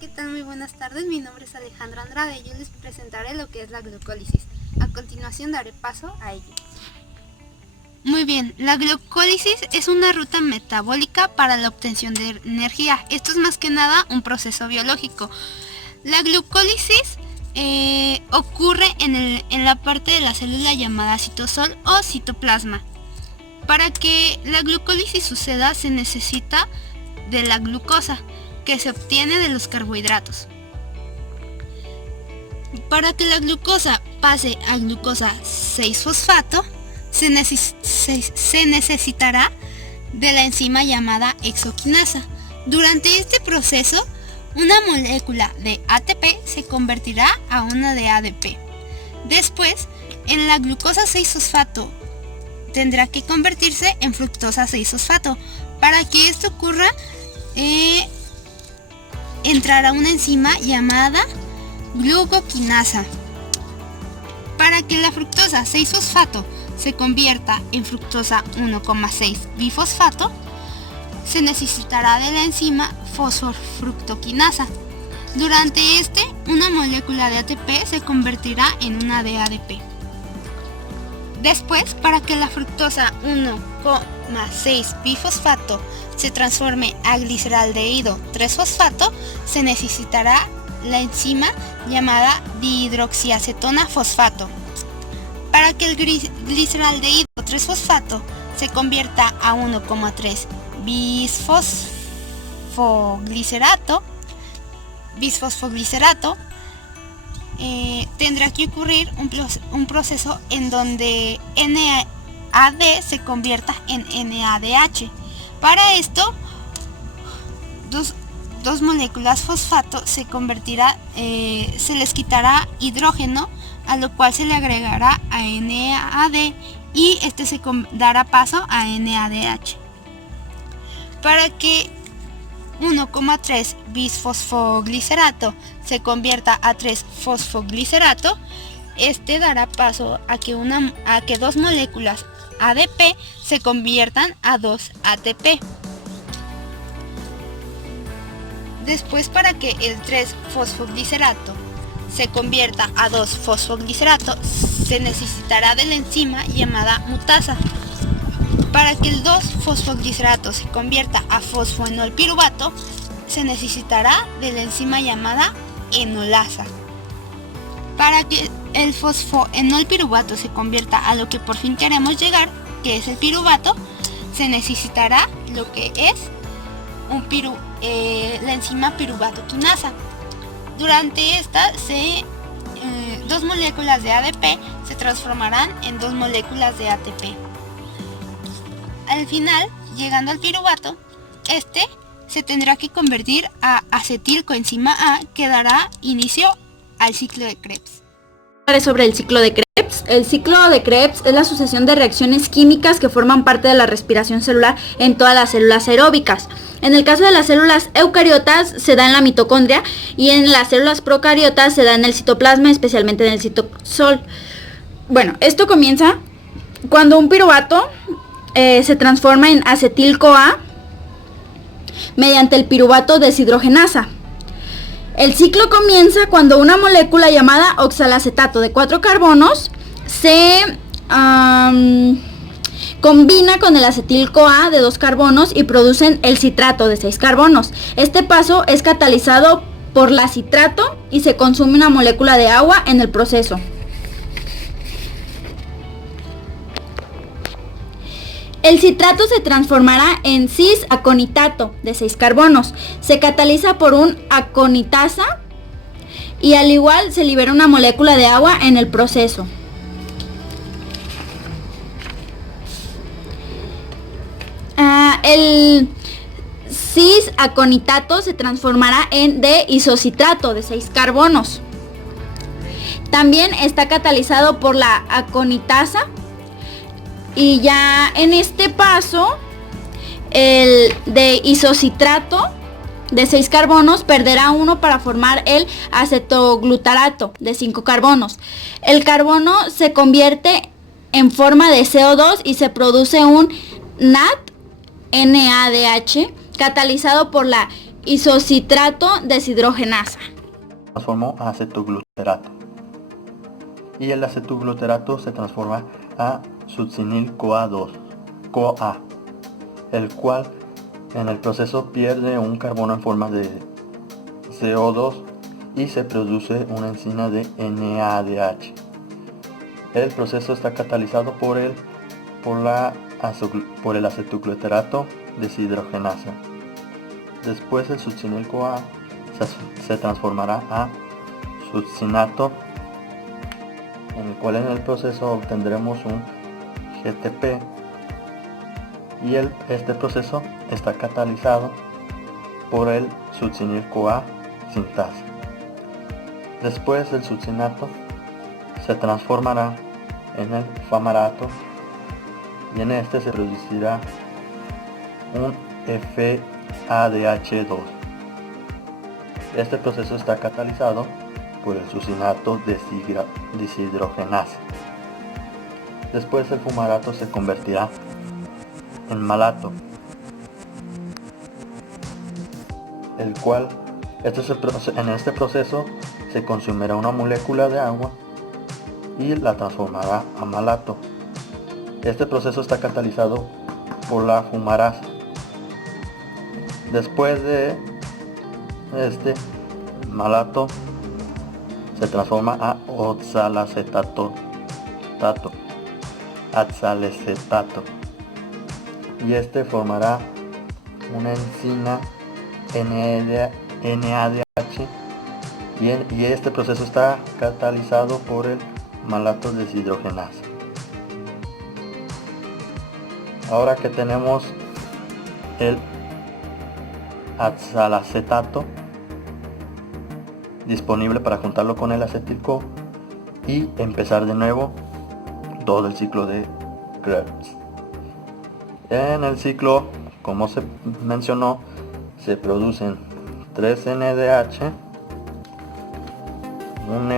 ¿Qué tal? Muy buenas tardes, mi nombre es Alejandra Andrade y yo les presentaré lo que es la glucólisis. A continuación daré paso a ello. Muy bien, la glucólisis es una ruta metabólica para la obtención de energía. Esto es más que nada un proceso biológico. La glucólisis ocurre en la parte de la célula llamada citosol o citoplasma. Para que la glucólisis suceda se necesita de la glucosa, que se obtiene de los carbohidratos. Para que la glucosa pase a glucosa 6-fosfato, se necesitará de la enzima llamada hexoquinasa. Durante este proceso, una molécula de ATP se convertirá a una de ADP. Después, en la glucosa 6-fosfato tendrá que convertirse en fructosa 6-fosfato. Para que esto ocurra, entrará una enzima llamada glucoquinasa. Para que la fructosa 6-fosfato se convierta en fructosa 1,6 bifosfato, se necesitará de la enzima fosfofructoquinasa. Durante este, una molécula de ATP se convertirá en una de ADP. Después, para que la fructosa 1,6 bifosfato se transforme a gliceraldehído 3-fosfato, se necesitará la enzima llamada dihidroxiacetona fosfato. Para que el gliceraldehído 3-fosfato se convierta a 1,3 bisfosfoglicerato, tendrá que ocurrir un proceso en donde NAD se convierta en NADH. Para esto, dos moléculas fosfato se les quitará hidrógeno, a lo cual se le agregará a NAD y este se dará paso a NADH. Para que 1,3 bisfosfoglicerato se convierta a 3-fosfoglicerato, este dará paso a que dos moléculas ADP se conviertan a 2 ATP. Después, para que el 3-fosfoglicerato se convierta a 2-fosfoglicerato, se necesitará de la enzima llamada mutasa. Para que el 2-fosfoglicerato se convierta a fosfoenolpiruvato, se necesitará de la enzima llamada enolasa. Para que el fosfoenolpiruvato se convierta a lo que por fin queremos llegar, que es el piruvato, se necesitará lo que es la enzima piruvatoquinasa. Durante esta, dos moléculas de ADP se transformarán en dos moléculas de ATP. Al final, llegando al piruvato, este se tendrá que convertir a acetilcoenzima A, que dará inicio al ciclo de Krebs. Sobre el ciclo de Krebs. El ciclo de Krebs es la sucesión de reacciones químicas que forman parte de la respiración celular en todas las células aeróbicas. En el caso de las células eucariotas se da en la mitocondria y en las células procariotas se da en el citoplasma, especialmente en el citosol. Bueno, esto comienza cuando un piruvato se transforma en acetil-CoA mediante el piruvato deshidrogenasa. El ciclo comienza cuando una molécula llamada oxalacetato de 4 carbonos se combina con el acetil-CoA de 2 carbonos y producen el citrato de 6 carbonos. Este paso es catalizado por la citrato y se consume una molécula de agua en el proceso. El citrato se transformará en cis-aconitato de 6 carbonos. Se cataliza por un aconitasa y al igual se libera una molécula de agua en el proceso. El cis-aconitato se transformará en D-isocitrato de 6 carbonos. También está catalizado por la aconitasa. Y ya en este paso, el de isocitrato de 6 carbonos perderá uno para formar el acetoglutarato de 5 carbonos. El carbono se convierte en forma de CO2 y se produce un NADH catalizado por la isocitrato deshidrogenasa. Transformó a acetogluterato. Y el acetogluterato se transforma a succinil-CoA, el cual en el proceso pierde un carbono en forma de CO2 y se produce una enzima de NADH. El proceso está catalizado por el acetogluterato deshidrogenasa. Después el succinil-CoA se transformará a succinato, en el cual en el proceso obtendremos un GTP, y este proceso está catalizado por el succinil-CoA sintasa. Después el succinato se transformará en el famarato y en este se producirá un FADH2. Este proceso está catalizado por el succinato deshidrogenasa. Después el fumarato se convertirá en malato, el cual en este proceso se consumirá una molécula de agua y la transformará a malato. Este proceso está catalizado por la fumarasa. Después de este malato se transforma a oxalacetato, y este formará una enzima NADH, y este proceso está catalizado por el malato deshidrogenasa. Ahora que tenemos el oxalacetato disponible para juntarlo con el acetil-CoA y empezar de nuevo todo el ciclo de Krebs. En el ciclo, como se mencionó, se producen 3 NADH, un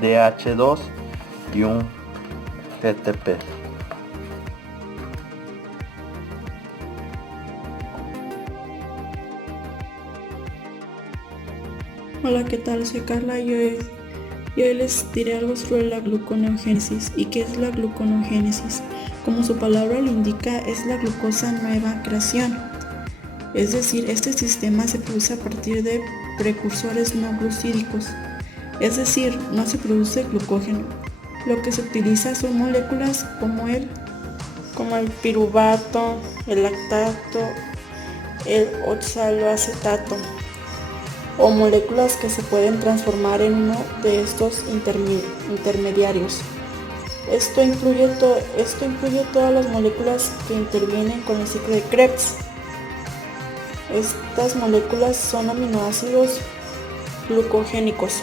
FADH2 y un GTP. Hola, ¿qué tal? Soy Carla y hoy les diré algo sobre la gluconeogénesis. ¿Y qué es la gluconeogénesis? Como su palabra lo indica, es la glucosa nueva creación. Es decir, este sistema se produce a partir de precursores no glucídicos. Es decir, no se produce glucógeno. Lo que se utiliza son moléculas como el piruvato, el lactato, el oxaloacetato, o moléculas que se pueden transformar en uno de estos intermediarios. Esto incluye todas las moléculas que intervienen con el ciclo de Krebs. Estas moléculas son aminoácidos glucogénicos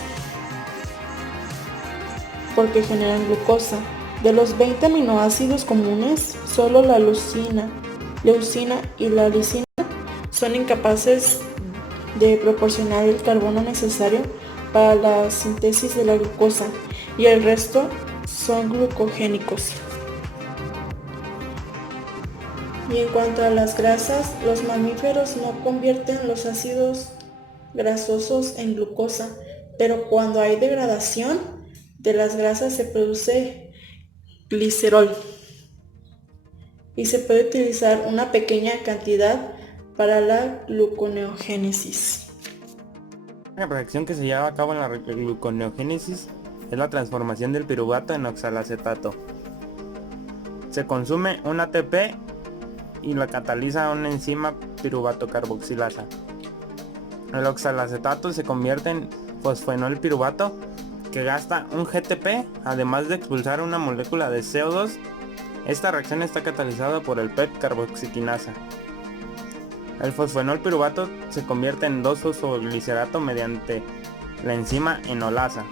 porque generan glucosa. De los 20 aminoácidos comunes, solo la leucina y la lisina son incapaces de proporcionar el carbono necesario para la síntesis de la glucosa, y el resto son glucogénicos. Y en cuanto a las grasas, los mamíferos no convierten los ácidos grasosos en glucosa, pero cuando hay degradación de las grasas se produce glicerol y se puede utilizar una pequeña cantidad para la gluconeogénesis. Una reacción que se lleva a cabo en la gluconeogénesis es la transformación del piruvato en oxalacetato. Se consume un ATP y lo cataliza una enzima piruvato carboxilasa. El oxalacetato se convierte en fosfenol piruvato, que gasta un GTP, además de expulsar una molécula de CO2. Esta reacción está catalizada por el PET carboxiquinasa. El fosfenol piruvato se convierte en 2-fosfoglicerato mediante la enzima enolasa.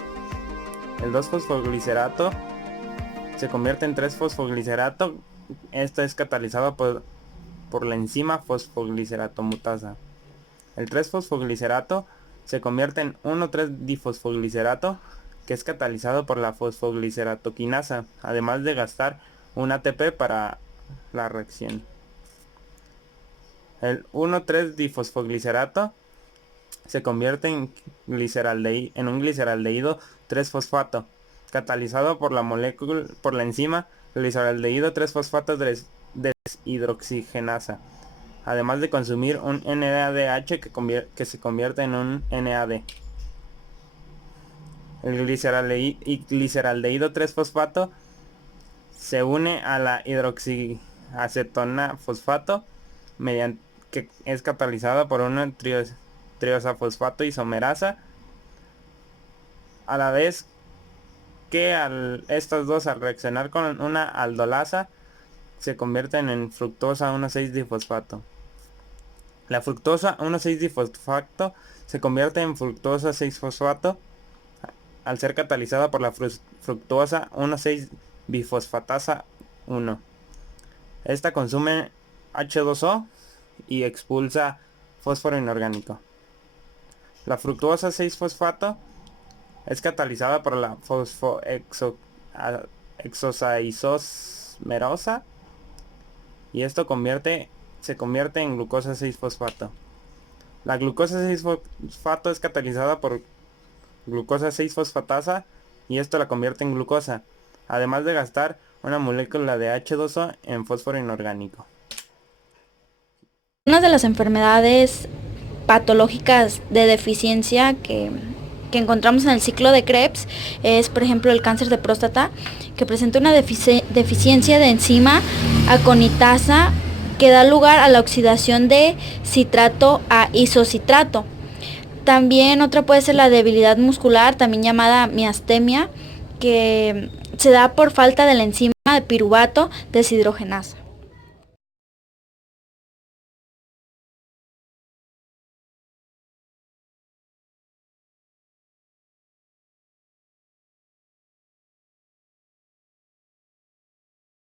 El 2-fosfoglicerato se convierte en 3-fosfoglicerato. Esto es catalizado por la enzima fosfoglicerato mutasa. El 3-fosfoglicerato se convierte en 1,3-difosfoglicerato, que es catalizado por la fosfogliceratoquinasa, además de gastar un ATP para la reacción. El 1,3-difosfoglicerato se convierte en un gliceraldehído 3-fosfato, catalizado por la enzima gliceraldehído 3-fosfato deshidroxigenasa, además de consumir un NADH que se convierte en un NAD. El gliceraldehído 3-fosfato se une a la hidroxiacetona fosfato que es catalizada por una triosafosfato isomerasa, a la vez que estas dos al reaccionar con una aldolasa se convierten en fructosa 1,6-difosfato. La fructosa 1,6-difosfato se convierte en fructosa 6-fosfato al ser catalizada por la fructosa 1,6-bifosfatasa 1. Esta consume H2O y expulsa fósforo inorgánico. La fructosa 6-fosfato es catalizada por la fosfoexosaisosmerosa y esto se convierte en glucosa 6-fosfato. La glucosa 6-fosfato es catalizada por glucosa 6-fosfatasa y esto la convierte en glucosa, además de gastar una molécula de H2O en fósforo inorgánico. Una de las enfermedades patológicas de deficiencia que encontramos en el ciclo de Krebs es, por ejemplo, el cáncer de próstata, que presenta una deficiencia de enzima aconitasa que da lugar a la oxidación de citrato a isocitrato. También otra puede ser la debilidad muscular, también llamada miastemia, que se da por falta de la enzima de piruvato deshidrogenasa.